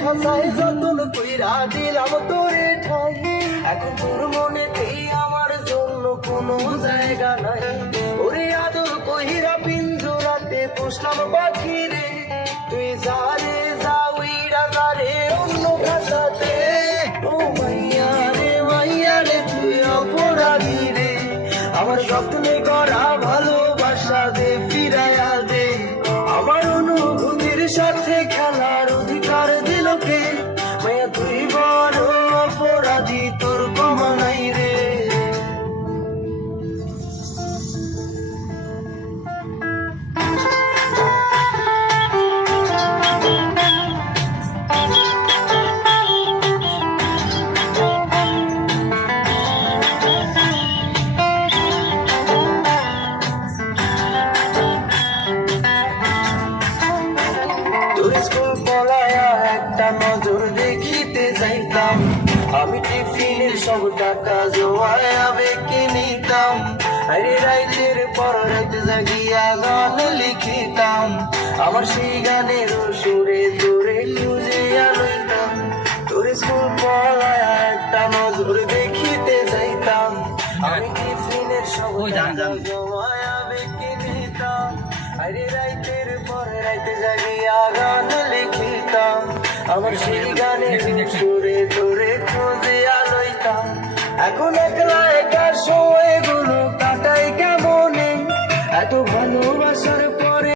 খাসায় যতন কইরা দিলাম তোরে ঠাই এখন তোর মনেতেই আমার জন্য কোনো জায়গা নাই ওরে আদর কইরা পিঞ্জরাতে পুষলাম পাখি রে তুই যা রে যা উইরা যা রে অন্য খাসাতে ও মাইয়া রে তুই অপরাধী রে আমার যত্নে করা ভালোবাসা দে ফিরাইয়া দে আমার অনুভূতির সাথে খেলার অধিকার দিল কে মায়া তুই বড় অপরাধী তোর ক্ষমা নাই রে তোর স্কুল পলায়া একটা নজর দেখিতে যাইতাম আমি টিফিনের সব টাকা জোয়ায়া বেঁকে নিতাম আরে রাইতের পর রাইতে জাগিয়া গান লিখিতাম আমার সেই গানের সুরে তোরে খুঁজিয়া লইতাম তোর স্কুল পলায়া একটা নজর দেখিতে যাইতাম আমি টিফিনের সব টাকা জোয়ায়া বেঁকে নিতাম আরে রাইতের পরে রাইতে জাগিয়া গান লিখিতাম আমার সেই গানের সুরে তোরে